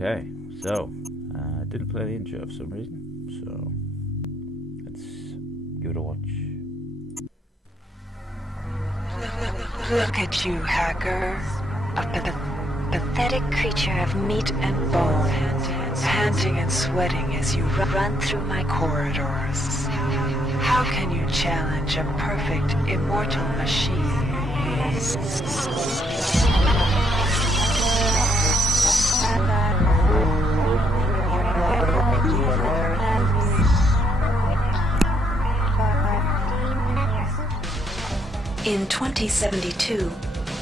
Okay, so I didn't play the intro for some reason, so let's give it a watch. Look at you, hacker. A pathetic creature of meat and bone, panting and sweating as you run through my corridors. How can you challenge a perfect, immortal machine? In 2072,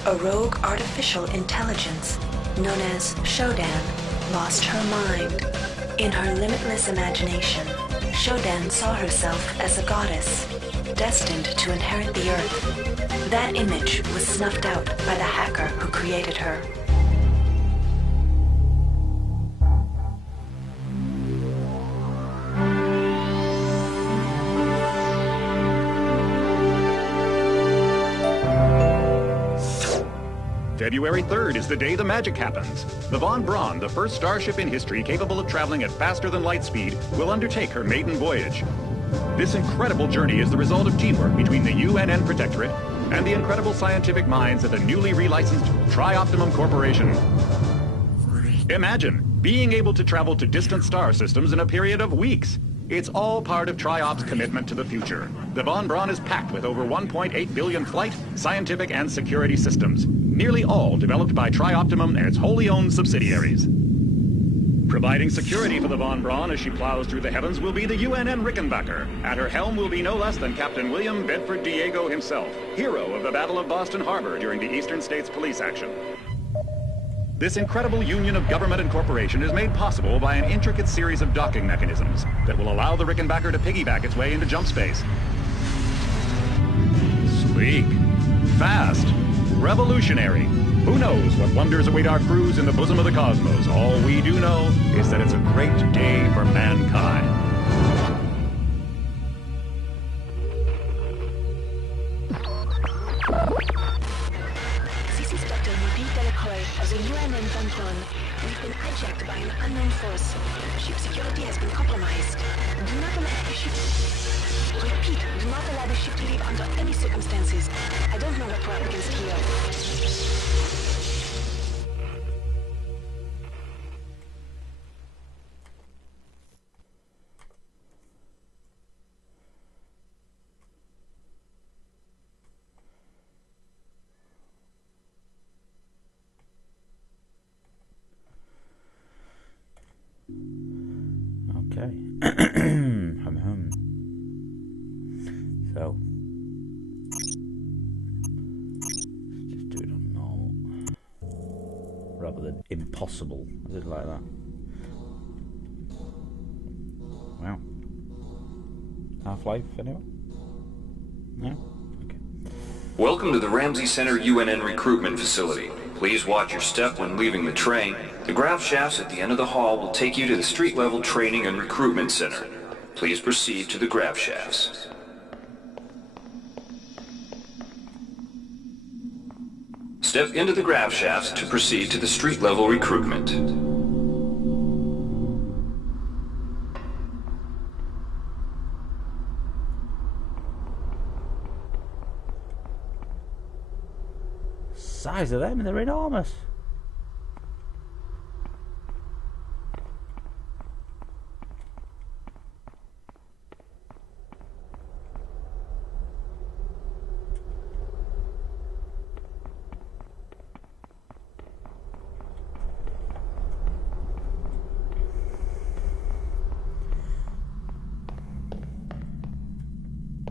a rogue artificial intelligence known as Shodan lost her mind. In her limitless imagination, Shodan saw herself as a goddess, destined to inherit the earth. That image was snuffed out by the hacker who created her. February 3rd is the day the magic happens. The Von Braun, the first starship in history capable of traveling at faster than light speed, will undertake her maiden voyage. This incredible journey is the result of teamwork between the UNN Protectorate and the incredible scientific minds at the newly relicensed Tri-Optimum Corporation. Imagine being able to travel to distant star systems in a period of weeks. It's all part of Tri-Op's commitment to the future. The Von Braun is packed with over 1.8 billion flight, scientific, and security systems, nearly all developed by Tri-Optimum and its wholly owned subsidiaries. Providing security for the Von Braun as she plows through the heavens will be the UNN Rickenbacker. At her helm will be no less than Captain William Bedford Diego himself, hero of the Battle of Boston Harbor during the Eastern States Police action. This incredible union of government and corporation is made possible by an intricate series of docking mechanisms that will allow the Rickenbacker to piggyback its way into jump space. Sleek, fast, revolutionary. Who knows what wonders await our crews in the bosom of the cosmos? All we do know is that it's a great day for mankind. As a UNN Von Braun, we've been hijacked by an unknown force. Ship security has been compromised. Do not allow the ship... Repeat, do not allow the ship to leave under any circumstances. I don't know what we're up against here. Okay. So let's just do it on normal rather than impossible. Is it like that? Wow. Half-Life, anyone? No? Okay. Welcome to the Ramsey Center UNN recruitment facility. Please watch your step when leaving the train. The grav shafts at the end of the hall will take you to the street-level training and recruitment center. Please proceed to the grav shafts. Step into the grav shafts to proceed to the street-level recruitment. Size of them, they're enormous.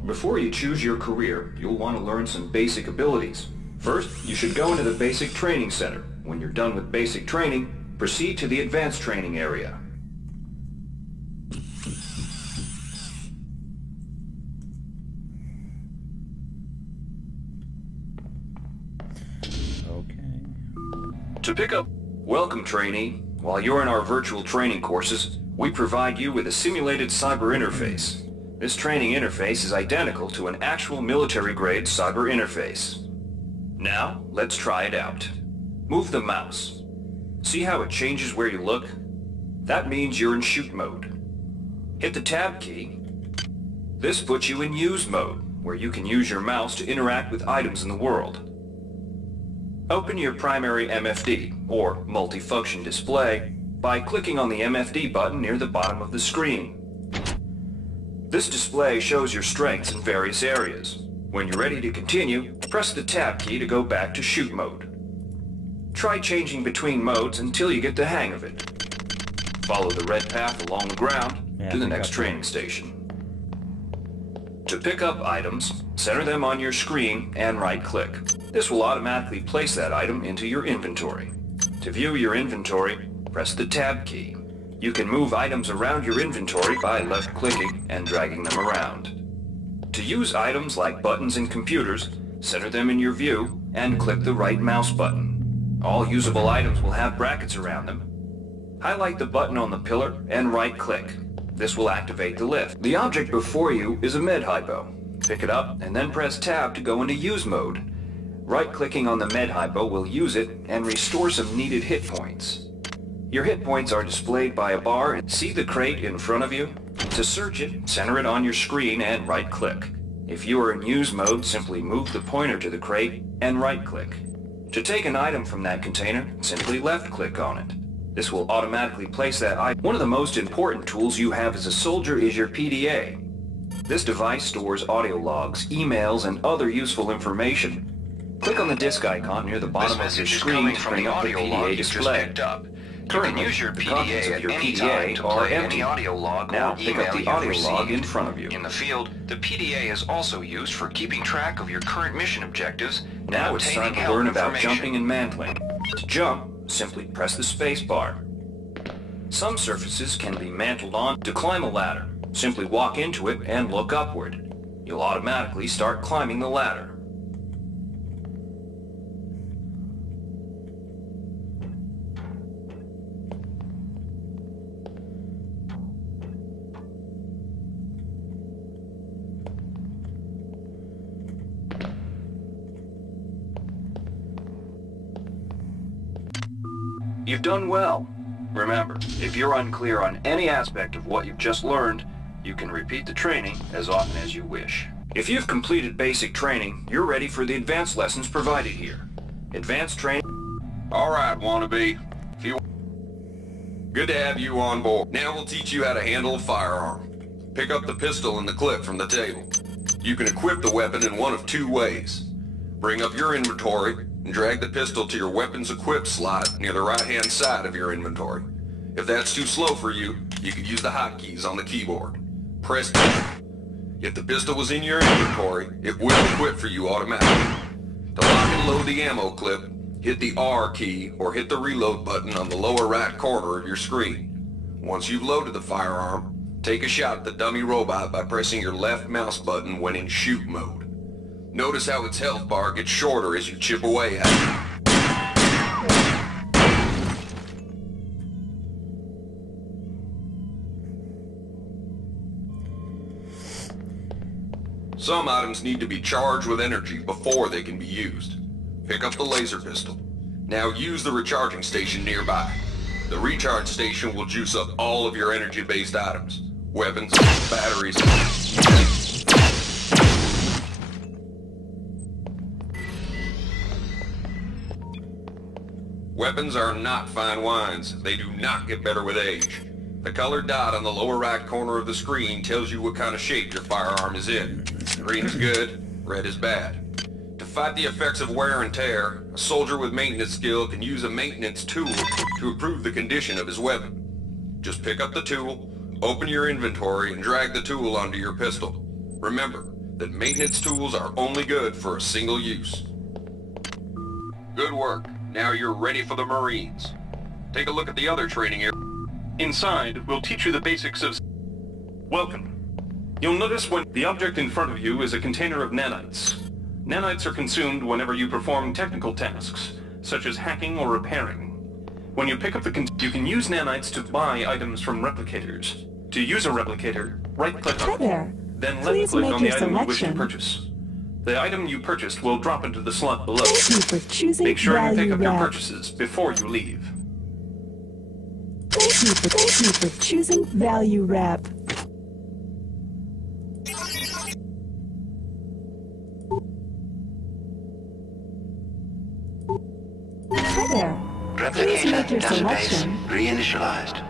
Before you choose your career, you'll want to learn some basic abilities. First, you should go into the basic training center. When you're done with basic training, proceed to the advanced training area. Okay. To pick up, welcome trainee. While you're in our virtual training courses, we provide you with a simulated cyber interface. This training interface is identical to an actual military-grade cyber interface. Now, let's try it out. Move the mouse. See how it changes where you look? That means you're in shoot mode. Hit the tab key. This puts you in use mode, where you can use your mouse to interact with items in the world. Open your primary MFD, or multifunction display, by clicking on the MFD button near the bottom of the screen. This display shows your strengths in various areas. When you're ready to continue, press the tab key to go back to shoot mode. Try changing between modes until you get the hang of it. Follow the red path along the ground to the next training station. To pick up items, center them on your screen and right-click. This will automatically place that item into your inventory. To view your inventory, press the tab key. You can move items around your inventory by left-clicking and dragging them around. To use items like buttons in computers, center them in your view and click the right mouse button. All usable items will have brackets around them. Highlight the button on the pillar and right-click. This will activate the lift. The object before you is a med hypo. Pick it up and then press tab to go into use mode. Right-clicking on the med hypo will use it and restore some needed hit points. Your hit points are displayed by a bar and see the crate in front of you? To search it, center it on your screen and right-click. If you are in use mode, simply move the pointer to the crate and right-click. To take an item from that container, simply left-click on it. This will automatically place that item. One of the most important tools you have as a soldier is your PDA. This device stores audio logs, emails, and other useful information. Click on the disk icon near the bottom of your screen to bring up the PDA display. You can use your PDA at any time to play any audio log or email you've received. In front of you. In the field, the PDA is also used for keeping track of your current mission objectives and Now it's time obtaining to help learn about information. jumping and mantling. To jump, simply press the space bar. Some surfaces can be mantled on. To climb a ladder, simply walk into it and look upward. You'll automatically start climbing the ladder. You've done well. Remember, if you're unclear on any aspect of what you've just learned, you can repeat the training as often as you wish. If you've completed basic training, you're ready for the advanced lessons provided here. Advanced training... Alright, wannabe. Good to have you on board. Now we'll teach you how to handle a firearm. Pick up the pistol and the clip from the table. You can equip the weapon in one of two ways. Bring up your inventory and drag the pistol to your weapons equip slot near the right-hand side of your inventory. If that's too slow for you, you can use the hotkeys on the keyboard. Press D. If the pistol was in your inventory, it will equip for you automatically. To lock and load the ammo clip, hit the R key or hit the reload button on the lower right corner of your screen. Once you've loaded the firearm, take a shot at the dummy robot by pressing your left mouse button when in shoot mode. Notice how its health bar gets shorter as you chip away at it. Some items need to be charged with energy before they can be used. Pick up the laser pistol. Now use the recharging station nearby. The recharge station will juice up all of your energy-based items. Weapons, batteries... Weapons are not fine wines. They do not get better with age. The colored dot on the lower right corner of the screen tells you what kind of shape your firearm is in. Green is good, red is bad. To fight the effects of wear and tear, a soldier with maintenance skill can use a maintenance tool to improve the condition of his weapon. Just pick up the tool, open your inventory, and drag the tool onto your pistol. Remember that maintenance tools are only good for a single use. Good work. Now you're ready for the Marines. Take a look at the other training area. Inside, we'll teach you the basics of... Welcome. You'll notice when the object in front of you is a container of nanites. Nanites are consumed whenever you perform technical tasks, such as hacking or repairing. When you pick up you can use nanites to buy items from replicators. To use a replicator, right-click on it, then left-click on the item you wish to purchase. The item you purchased will drop into the slot below. Thank you for choosing Make sure you pick Value up your Wrap. purchases before you leave. Thank you for choosing Value Wrap. Hi there. Please make your selection. Reinitialized.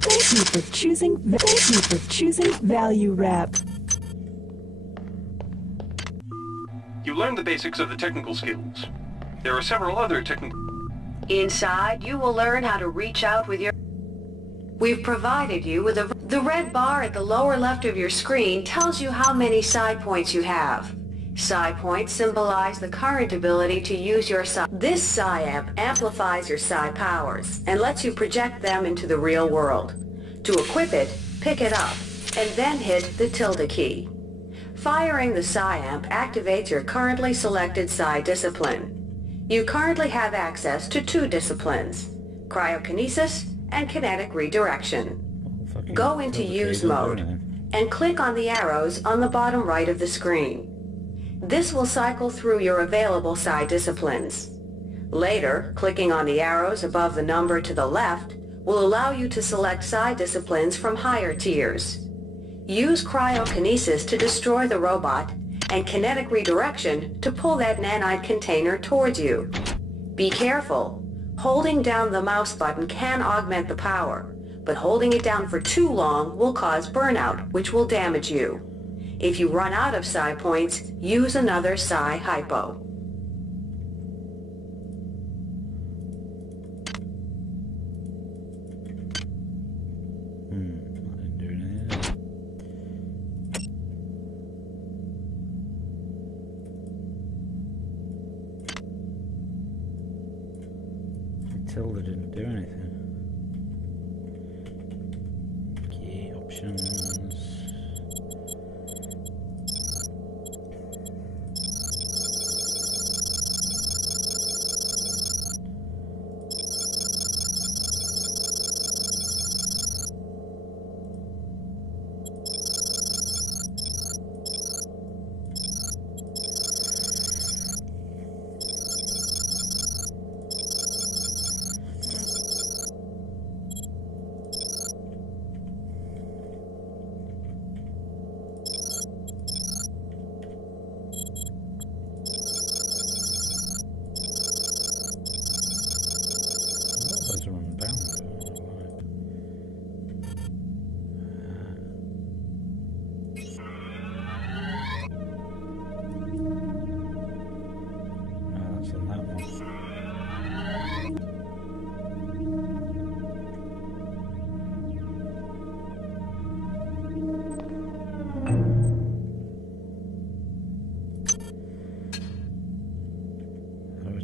Thank you for choosing Value Wrap. You learned the basics of the technical skills. There are several other technical... Inside, you will learn how to reach out with your... We've provided you with the red bar at the lower left of your screen tells you how many psi points you have. Psi points symbolize the current ability to use your psi. This psi amp amplifies your psi powers and lets you project them into the real world. To equip it, pick it up, and then hit the tilde key. Firing the psi amp activates your currently selected psi discipline. You currently have access to 2 disciplines, cryokinesis and kinetic redirection. Go into use mode and click on the arrows on the bottom right of the screen. This will cycle through your available psi disciplines. Later, clicking on the arrows above the number to the left will allow you to select psi disciplines from higher tiers. Use cryokinesis to destroy the robot and kinetic redirection to pull that nanite container towards you. Be careful. Holding down the mouse button can augment the power, but holding it down for too long will cause burnout, which will damage you. If you run out of psi points, use another psi hypo. Tilda didn't do anything. Key options.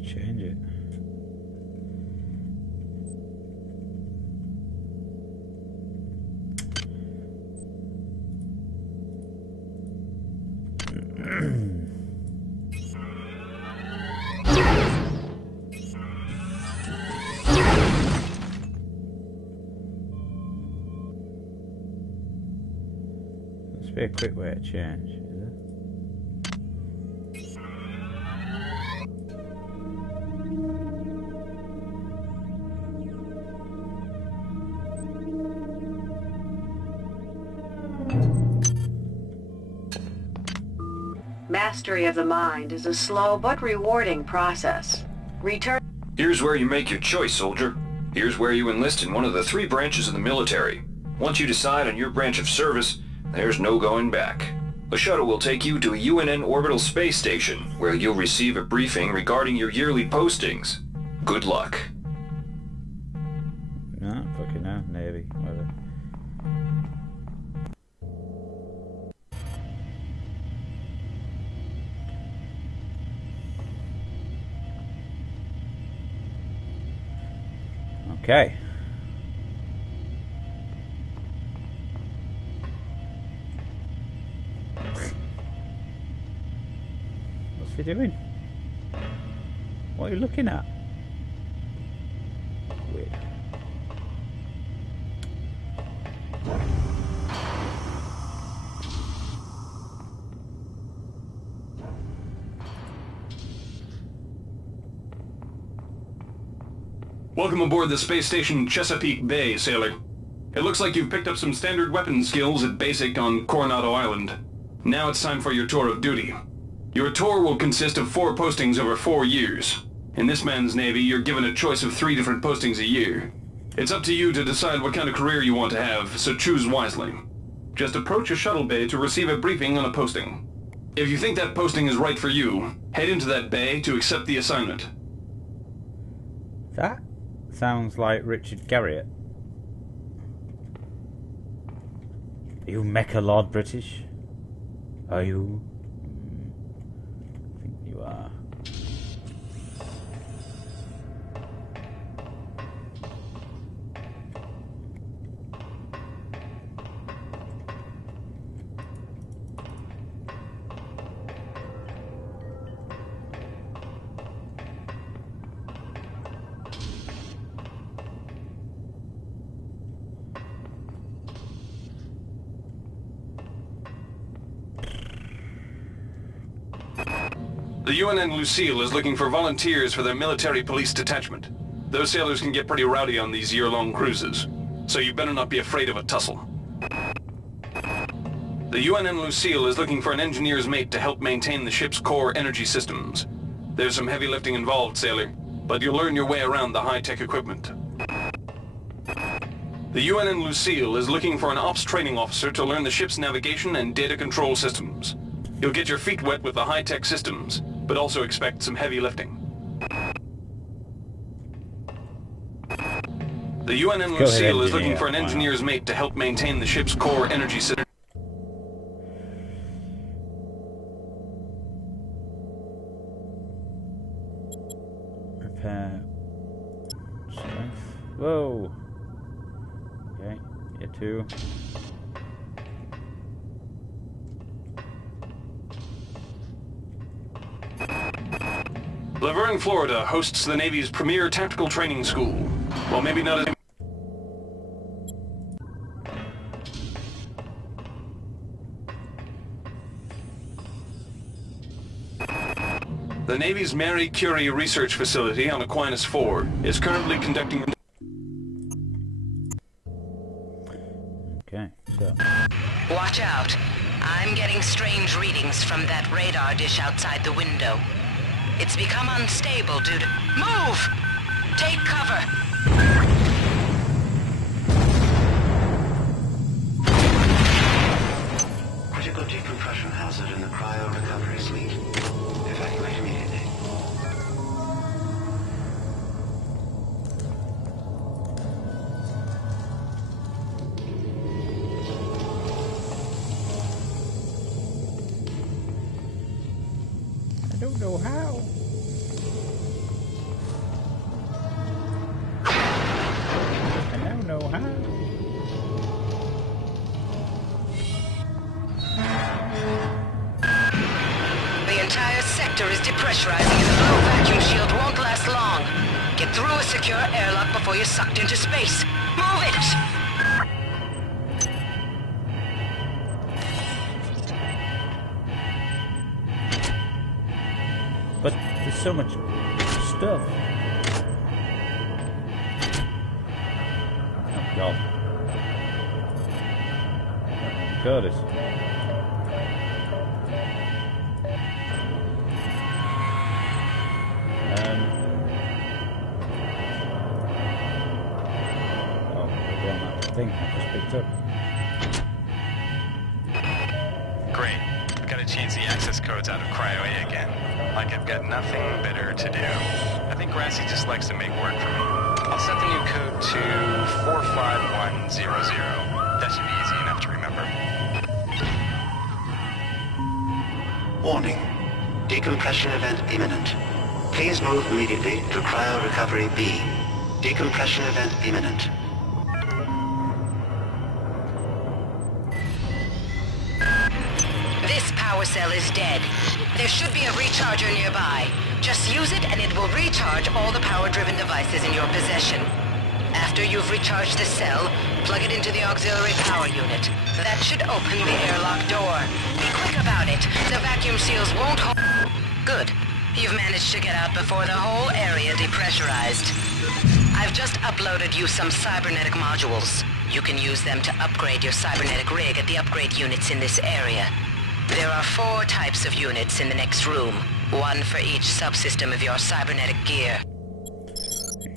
Change it. Must be a quick way to change. Mastery of the mind is a slow but rewarding process. Here's where you make your choice, soldier. Here's where you enlist in one of the 3 branches of the military. Once you decide on your branch of service, there's no going back. The shuttle will take you to a UNN orbital space station, where you'll receive a briefing regarding your yearly postings. Good luck. No, fucking no, Navy, whatever. Okay. What's he doing? What are you looking at? Weird. Welcome aboard the space station Chesapeake Bay, sailor. It looks like you've picked up some standard weapon skills at basic on Coronado Island. Now it's time for your tour of duty. Your tour will consist of 4 postings over 4 years. In this man's Navy, you're given a choice of 3 different postings a year. It's up to you to decide what kind of career you want to have, so choose wisely. Just approach a shuttle bay to receive a briefing on a posting. If you think that posting is right for you, head into that bay to accept the assignment. That sounds like Richard Garriott. Are you Mecha Lord British? Are you? I think you are. The UNN Lucille is looking for volunteers for their military police detachment. Those sailors can get pretty rowdy on these year-long cruises, so you better not be afraid of a tussle. The UNN Lucille is looking for an engineer's mate to help maintain the ship's core energy systems. There's some heavy lifting involved, sailor, but you'll learn your way around the high-tech equipment. The UNN Lucille is looking for an ops training officer to learn the ship's navigation and data control systems. You'll get your feet wet with the high-tech systems, but also expect some heavy lifting. The UNN Lucille is looking for an engineer's mate to help maintain the ship's core energy system. Repair. Strength. Whoa. Okay, get 2. Laverne, Florida hosts the Navy's premier tactical training school. Well, maybe not as... The Navy's Marie Curie Research Facility on Aquinas 4 is currently conducting... Okay, so... Watch out. I'm getting strange readings from that radar dish outside the window. It's become unstable due to... Move! Take cover! Critical decompression hazard in the cryo recovery suite. Evacuate immediately. I don't know how. I don't know how. The entire sector is depressurizing and the low vacuum shield won't last long. Get through a secure airlock before you're sucked into space. Move it! But there's so much stuff. Oh God. Curtis. Oh, we're on that thing I just picked up. Great. I've got to change the access codes out of Cryo A again. Like I've got nothing better to do. I think Grassy just likes to make work for me. I'll set the new code to 45100. That should be easy enough to remember. Warning. Decompression event imminent. Please move immediately to cryo recovery B. Decompression event imminent. This power cell is dead. There should be a recharger nearby. Just use it and it will recharge all the power-driven devices in your possession. After you've recharged the cell, plug it into the auxiliary power unit. That should open the airlock door. Be quick about it. The vacuum seals won't hold... Good. You've managed to get out before the whole area depressurized. I've I've just uploaded you some cybernetic modules. You can use them to upgrade your cybernetic rig at the upgrade units in this area. There are 4 types of units in the next room, 1 for each subsystem of your cybernetic gear.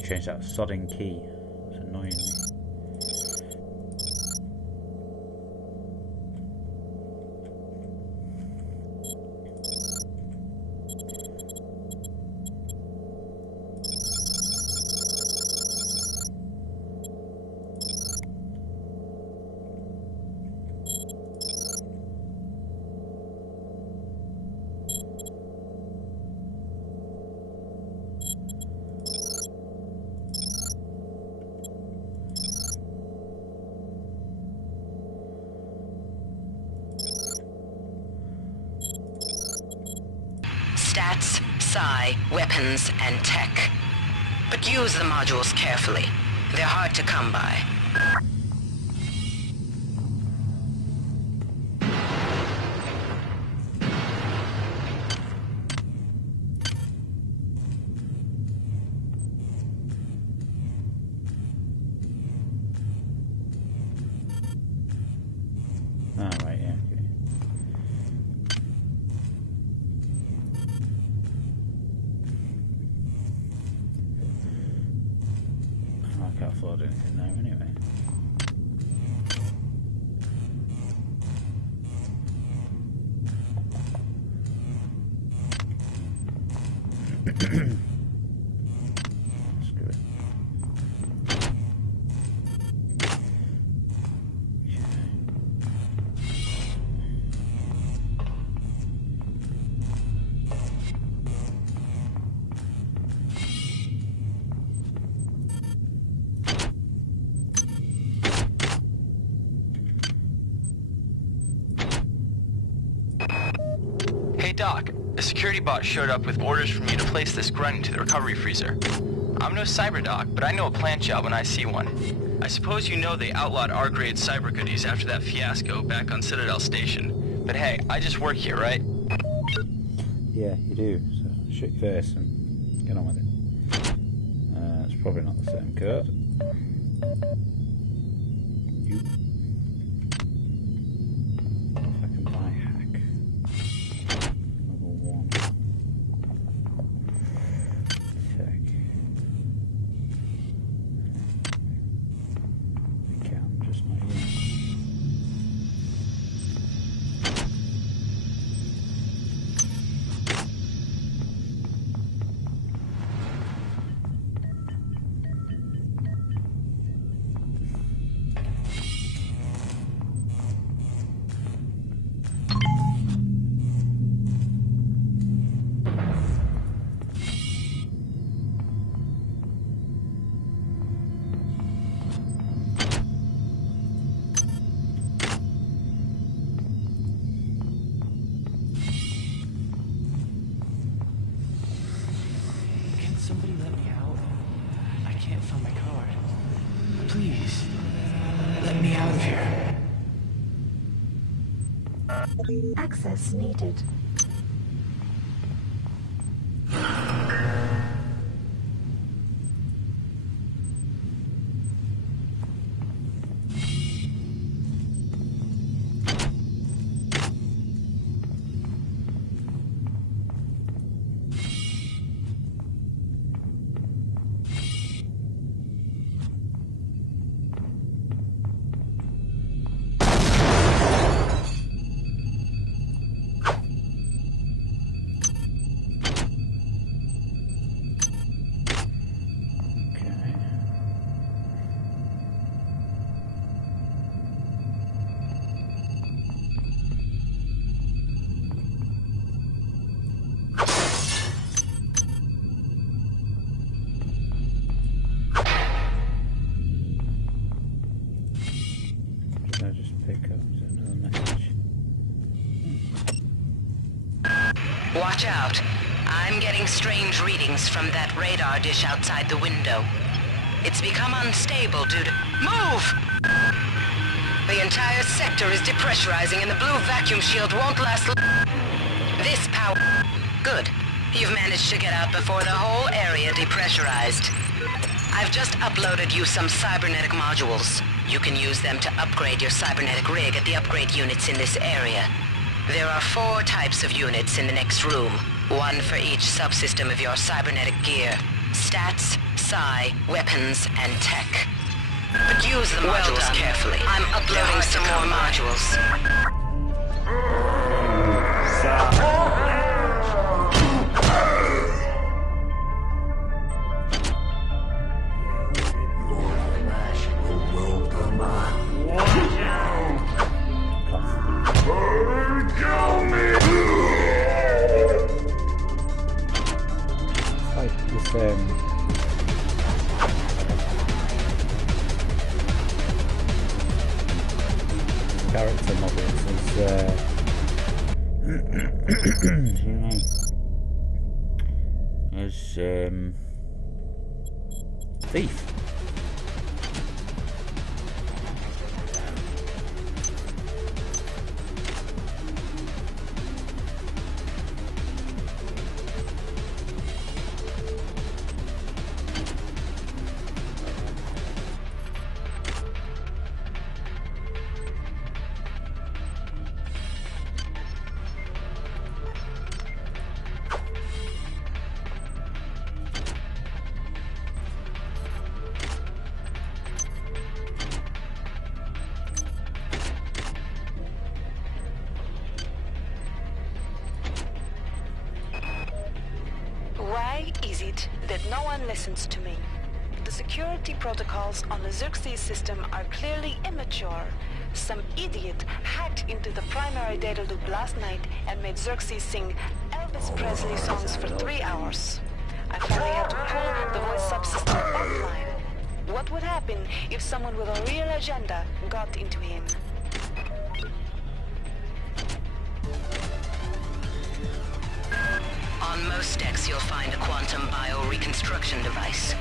Change that sodding key. It's annoying me. Stats, psi, weapons, and tech. But use the modules carefully. They're hard to come by. Hey Doc, a security bot showed up with orders for me to place this grunt into the recovery freezer. I'm no cyber doc, but I know a plant job when I see one. I suppose you know they outlawed R-grade cyber goodies after that fiasco back on Citadel Station. But hey, I just work here, right? Yeah, you do. So shut your face and get on with it. It's probably not the same code. You. If I can buy hack. Level 1. Tech. I can, just not yet. Access needed. Watch out. I'm getting strange readings from that radar dish outside the window. It's become unstable due to... Move! The entire sector is depressurizing and the blue vacuum shield won't last... This power... Good. You've managed to get out before the whole area depressurized. I've just uploaded you some cybernetic modules. You can use them to upgrade your cybernetic rig at the upgrade units in this area. There are 4 types of units in the next room. 1 for each subsystem of your cybernetic gear. Stats, psi, weapons, and tech. But use the modules carefully. I'm uploading some more modules. Character models as thief. Why is it that no one listens to me? The security protocols on the Xerxes system are clearly immature. Some idiot hacked into the primary data loop last night and made Xerxes sing Elvis Presley songs for 3 hours. I finally had to pull the voice subsystem offline. What would happen if someone with a real agenda got into him? On most decks, you'll find a quantum bioreconstruction device.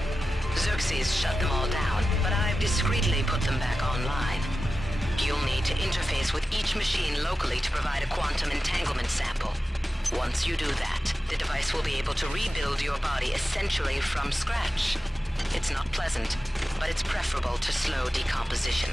Xerxes shut them all down, but I've discreetly put them back online. You'll need to interface with each machine locally to provide a quantum entanglement sample. Once you do that, the device will be able to rebuild your body essentially from scratch. It's not pleasant, but it's preferable to slow decomposition.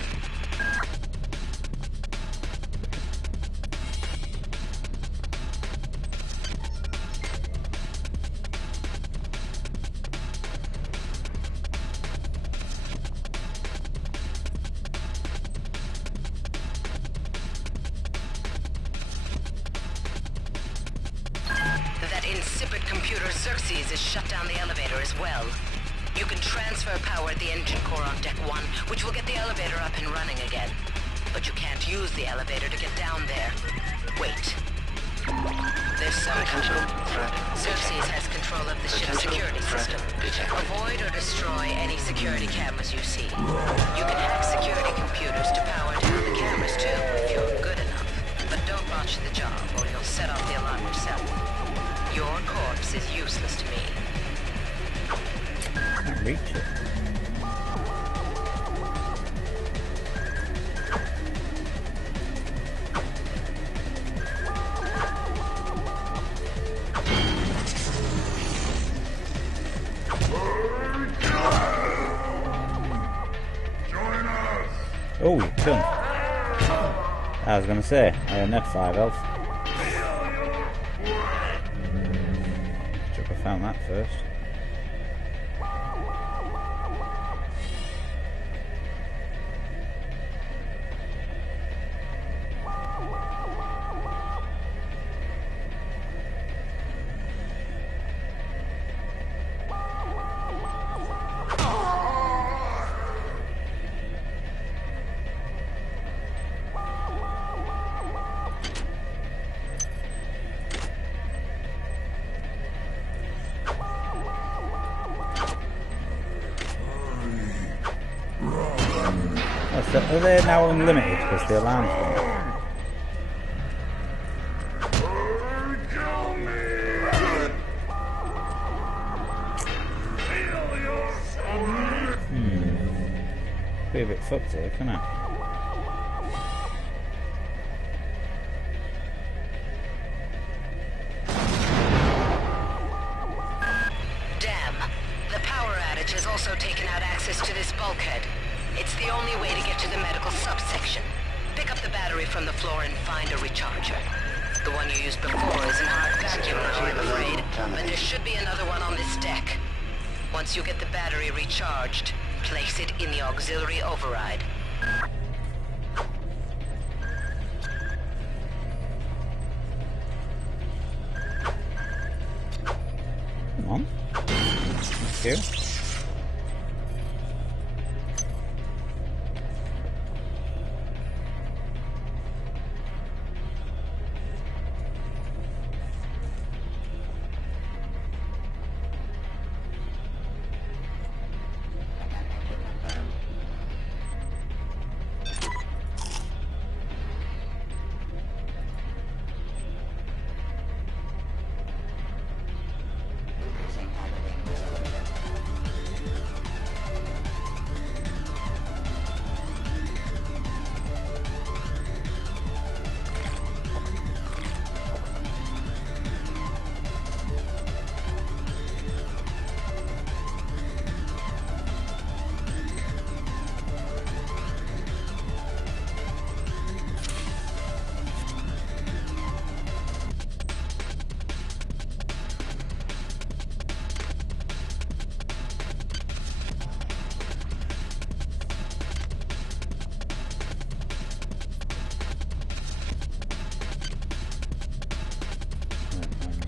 Insipid computer Xerxes has shut down the elevator as well. You can transfer power at the engine core on Deck 1, which will get the elevator up and running again. But you can't use the elevator to get down there. Wait. There's some control. Xerxes has control of the ship's security system. Avoid or destroy any security cameras you see. You can hack security computers to power down the cameras too, if you're good enough. But don't botch the job, or you'll set off the alarm yourself. Your corpse is useless to me. Can't reach it. Oh, you killed. I was gonna say, I only had 5 health. I found that first. Are they now unlimited because the alarm's gone? Be a bit fucked here, can I? Damn. The power outage has also taken out got access to this bulkhead. It's the only way to get to the medical subsection. Pick up the battery from the floor and find a recharger. The one you used before is in hard vacuum now, I'm afraid, but there should be another one on this deck. Once you get the battery recharged, place it in the auxiliary override. Come on.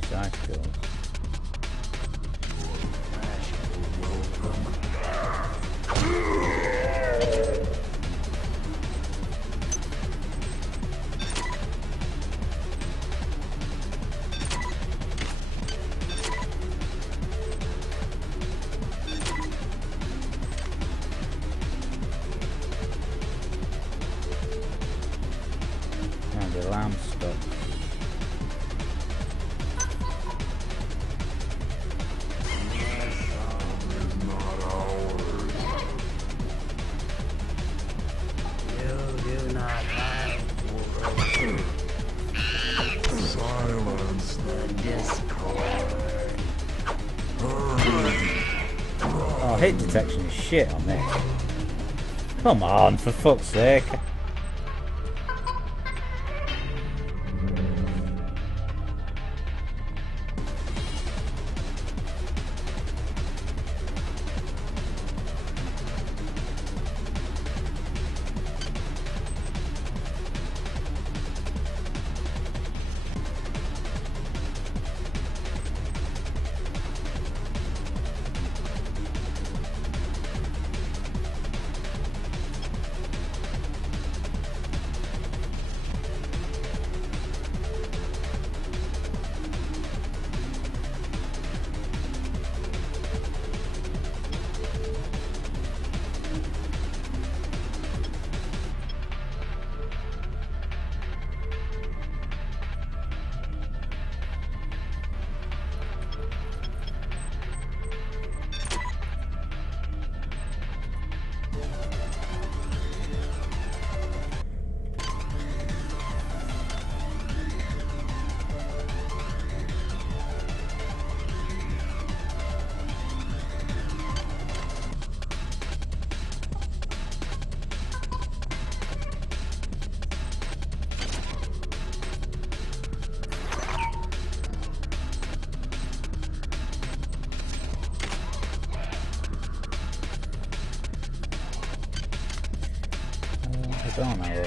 Thank you. Hit detection is shit on this. Come on, for fuck's sake. Don't know.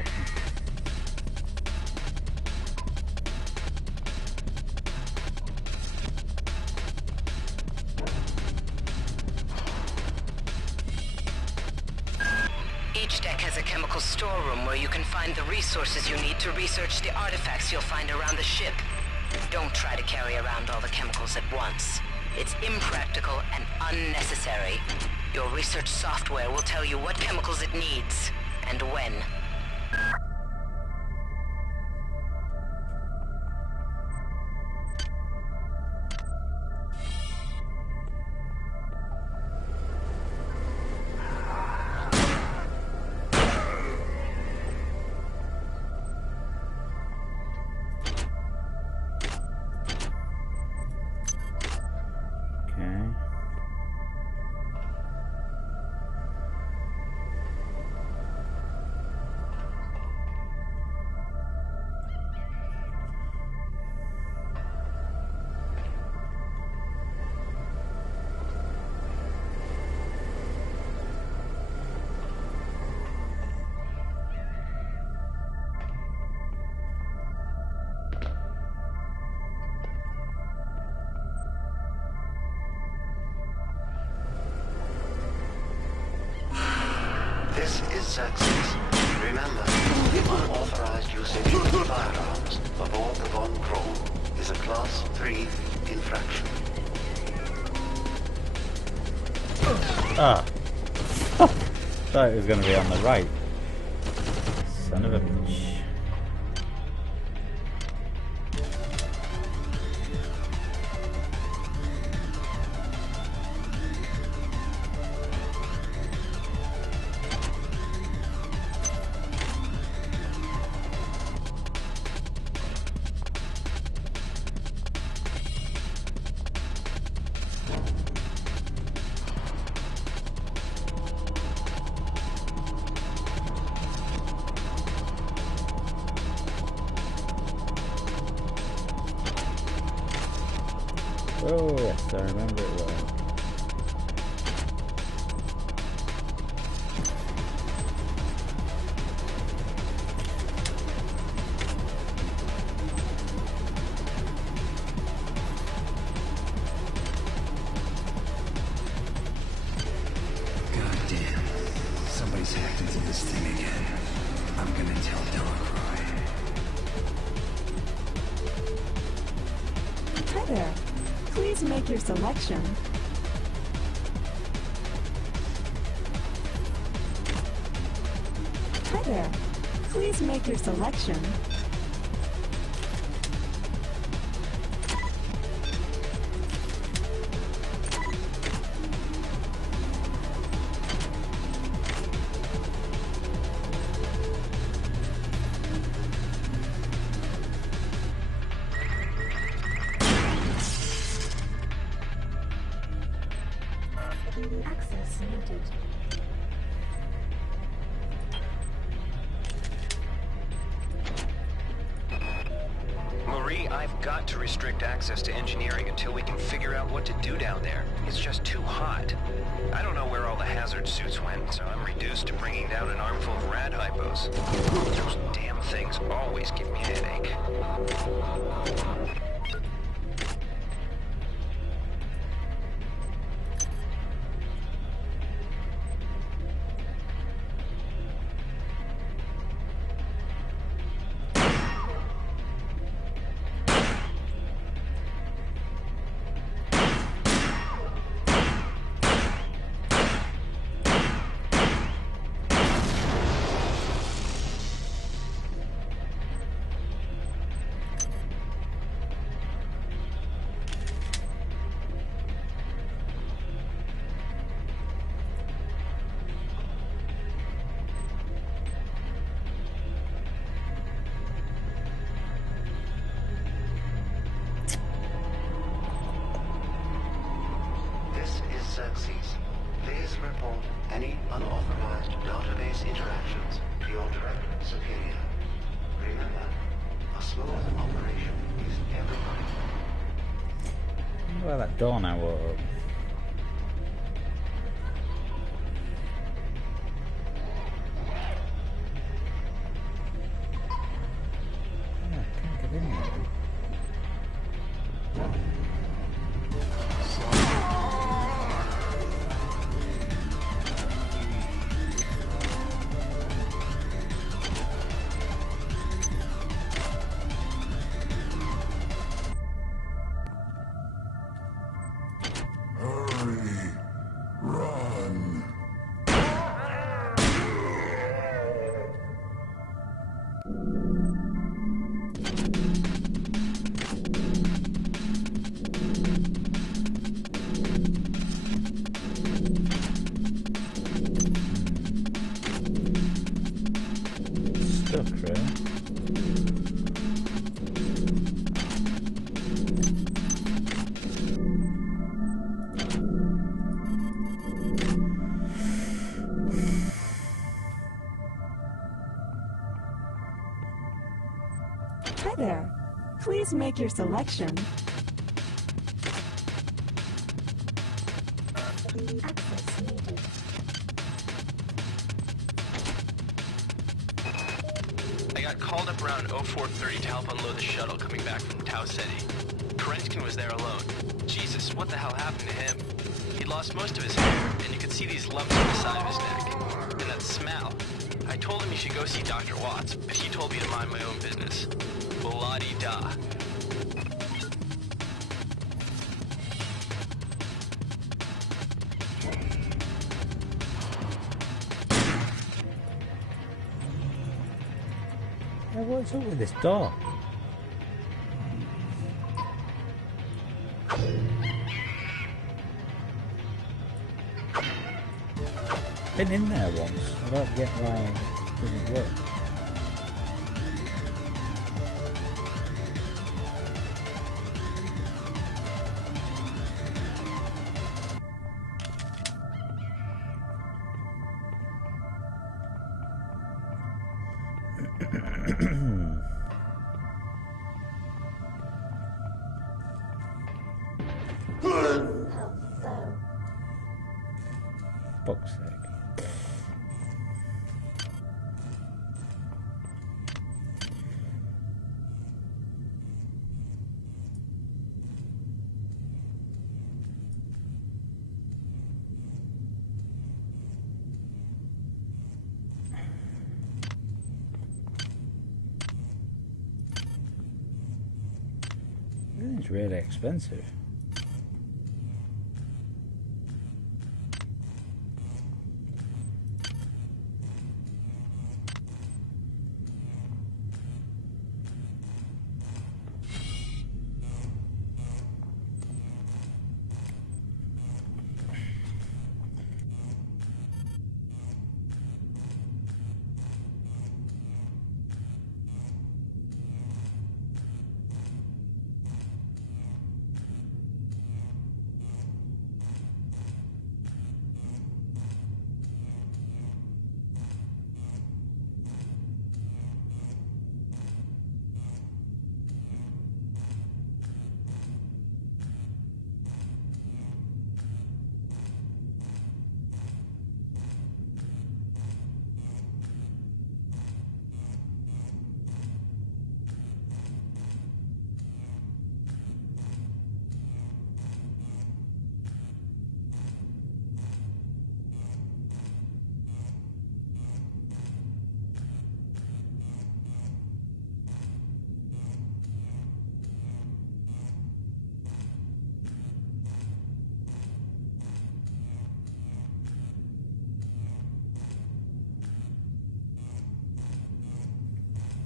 Each deck has a chemical storeroom where you can find the resources you need to research the artifacts you'll find around the ship. Don't try to carry around all the chemicals at once. It's impractical and unnecessary. Your research software will tell you what chemicals it needs and when. This is Xerxes. Remember, unauthorized usage of firearms aboard the Von Braun is a Class 3 infraction. Ah. Thought it was going to be on the right. Son of a bitch. Oh yes, I remember it well. Goddamn. Somebody's hacked into this thing again. I'm gonna tell Delacroix. Hi there. Please make your selection. Hi there. Please make your selection. Access needed. Marie, I've got to restrict access to engineering until we can figure out what to do down there. It's just too hot. I don't know where all the hazard suits went, so I'm reduced to bringing down an armful of rad hypos. Those damn things always give me a headache. Xerxes. Please report any unauthorized database interactions to your direct superior. Remember, a smooth operation is everybody. Well, that door now will open. Yeah, I can't get in there. Hi there. Please make your selection. Access needed. I got called up around 0430 to help unload the shuttle coming back from Tau Ceti. Kerenskin was there alone. Jesus, what the hell happened to him? He'd lost most of his hair, and you could see these lumps on the side of his neck. And that smell. I told him he should go see Dr. Watts, but he told me to mind my own business. La-di-da. Now what's up with this door? Been in there once. I don't get why it doesn't work. Fuck's sake. It's really expensive.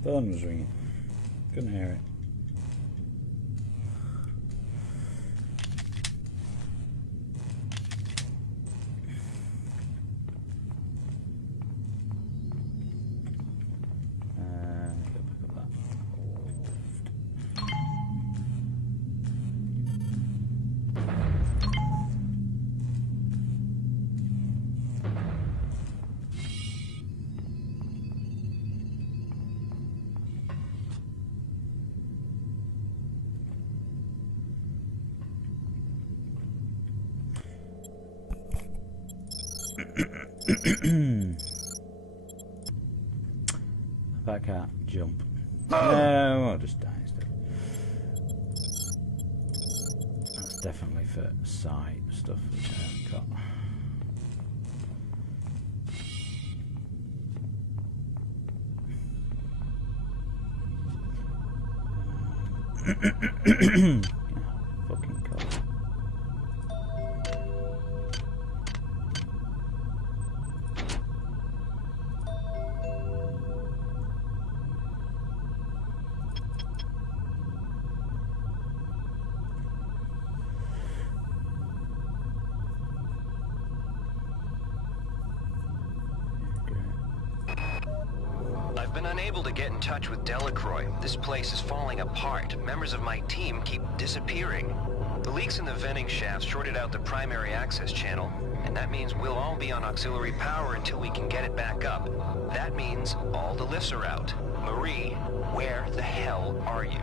Phone was ringing. Couldn't hear it. I can't jump. No, I'll just die instead. That's definitely for side stuff which I haven't got. Fucking cold. I've been unable to get in touch with Delacroix. This place is falling apart. Members of my team keep disappearing. The leaks in the venting shafts shorted out the primary access channel, and that means we'll all be on auxiliary power until we can get it back up. That means all the lifts are out. Marie, where the hell are you?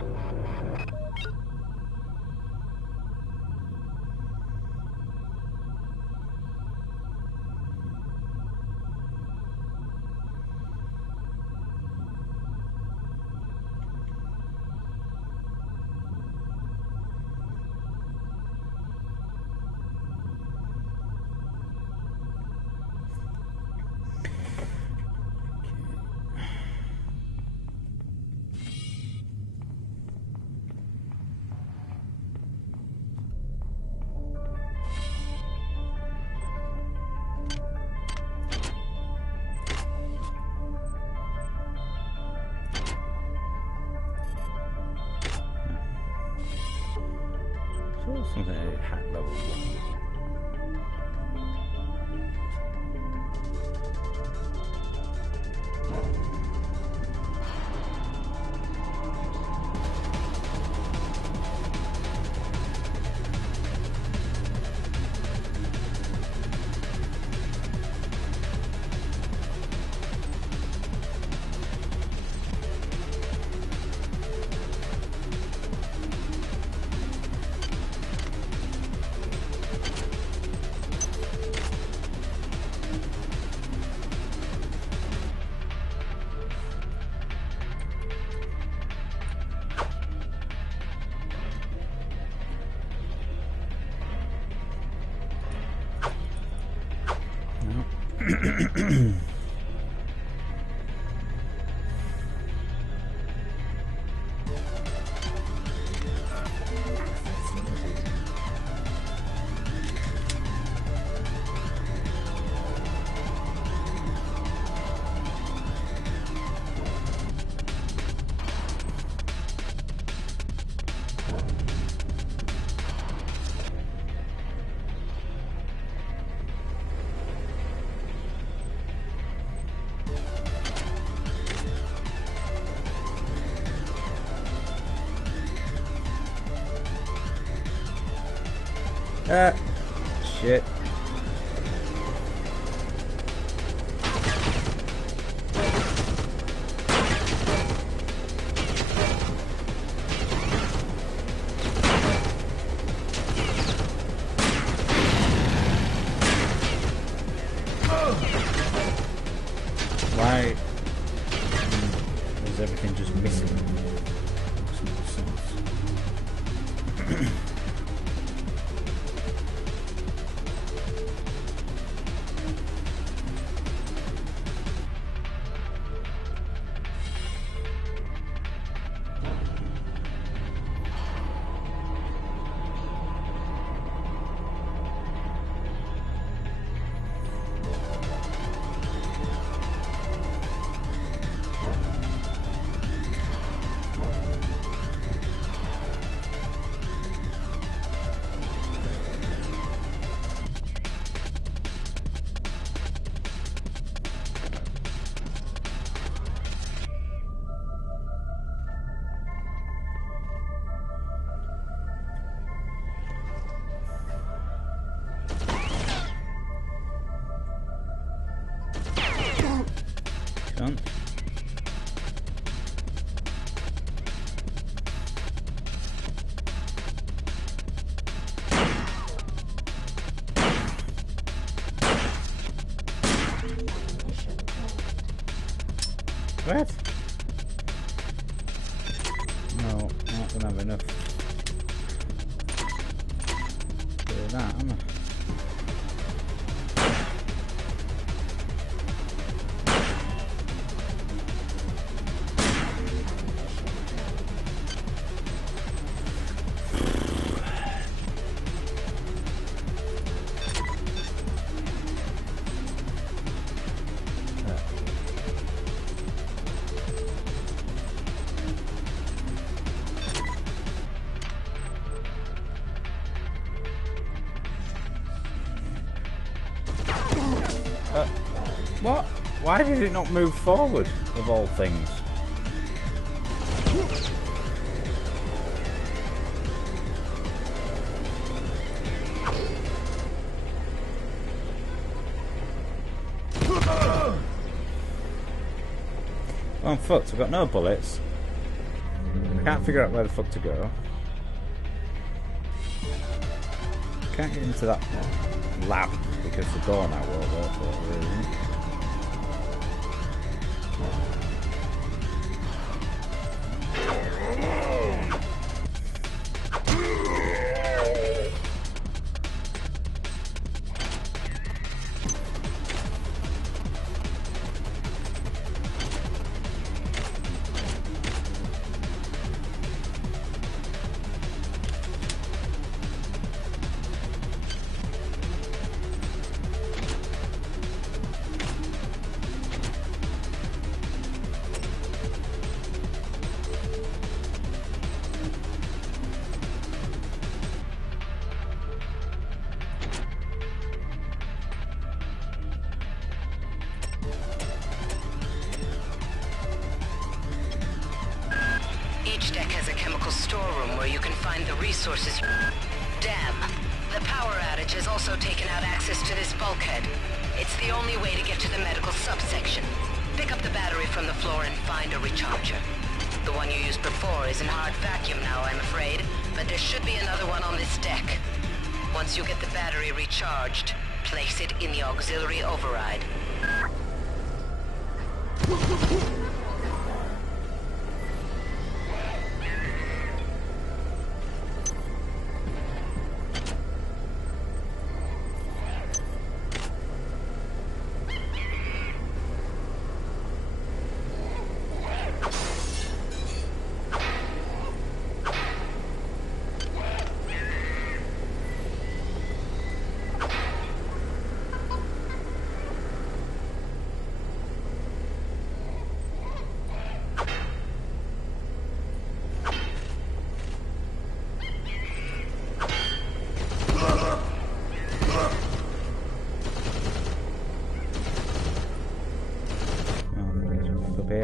Something at hack level 1. Shit. Why is everything just missing? Makes no sense. Done. What? No, I don't have enough. Do that, am I? What? Why did it not move forward, of all things? Oh, I'm fucked. I've got no bullets. I can't figure out where the fuck to go. Can't get into that lab because the door now won't work for whatever reason. chemical storeroom where you can find the resources. Damn. The power outage has also taken out access to this bulkhead. It's the only way to get to the medical subsection. Pick up the battery from the floor and find a recharger. The one you used before is in hard vacuum now, I'm afraid, but there should be another one on this deck. Once you get the battery recharged, place it in the auxiliary override.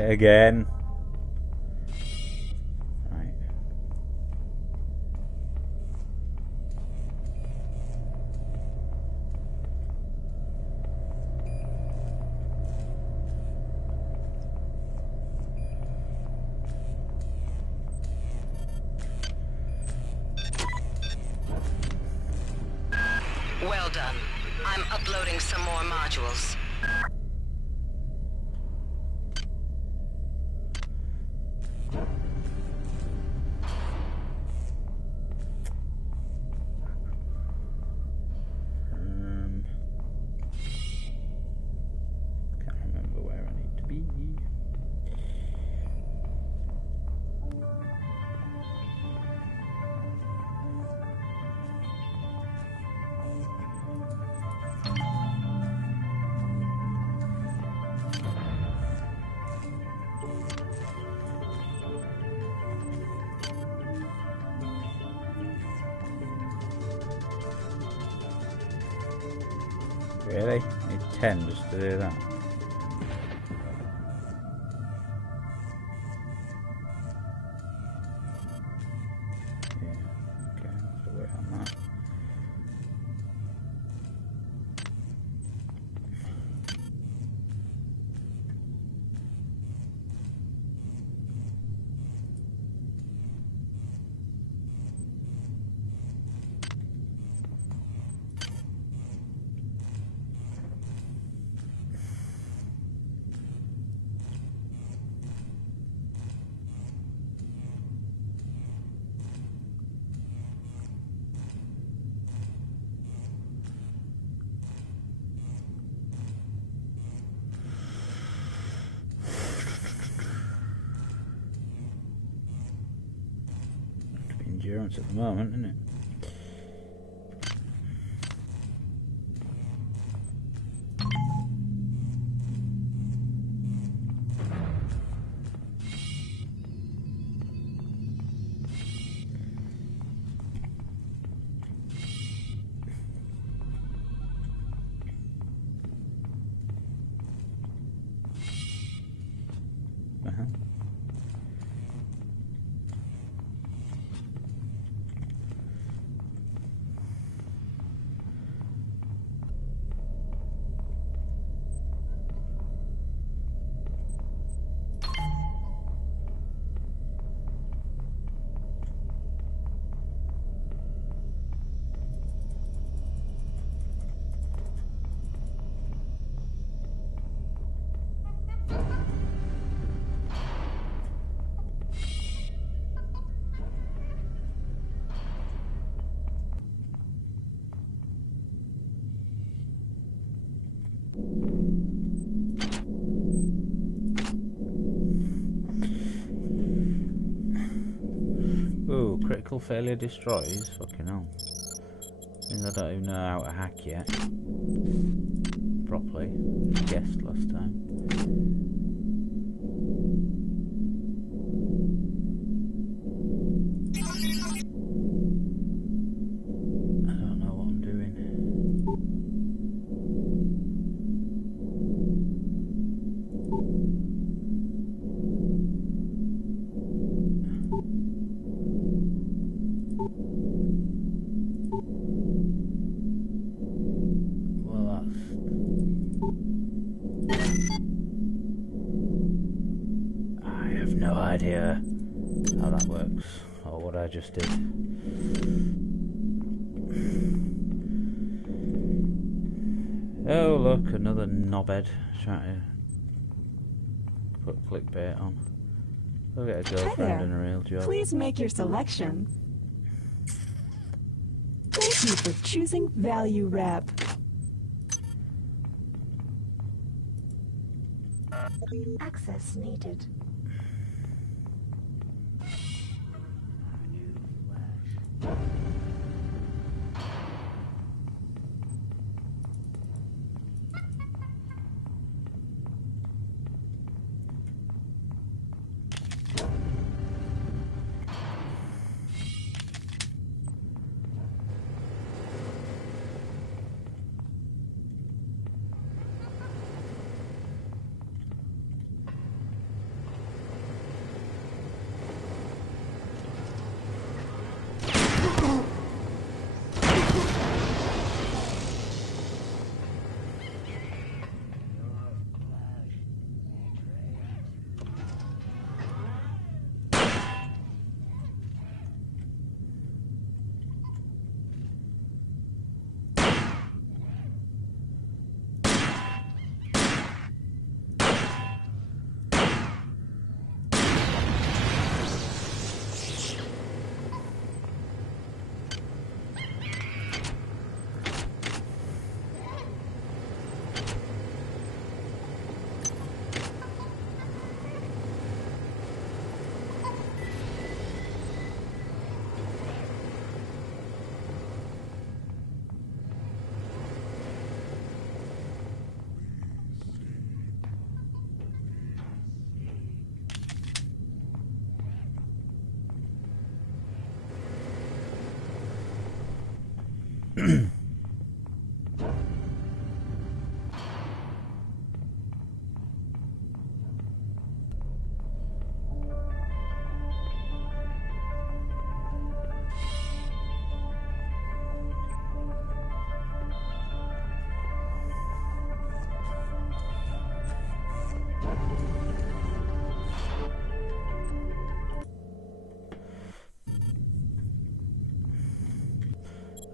Again. Right. Well done. I'm uploading some more modules. Really? I need 10 just to do that. Yeah, okay, I'll have to wait on that. Endurance at the moment, isn't it? Ooh, critical failure destroys? Fucking hell. Means I don't even know how to hack yet. Properly. Guessed last time. I don't know what I'm doing. no idea how that works, or what I just did. Oh look, another knobhead trying to put clickbait on. Go get a girlfriend and a real job. Please make your selection. Thank you for choosing Value Wrap. Access needed.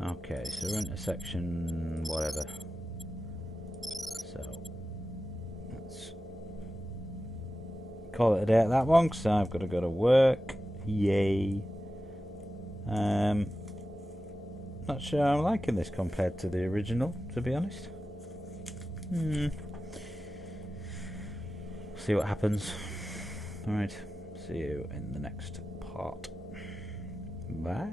Okay, so we're into section whatever. So let's call it a day at that one, because I've got to go to work. Yay. Not sure I'm liking this compared to the original, to be honest. See what happens. Alright, see you in the next part. Bye.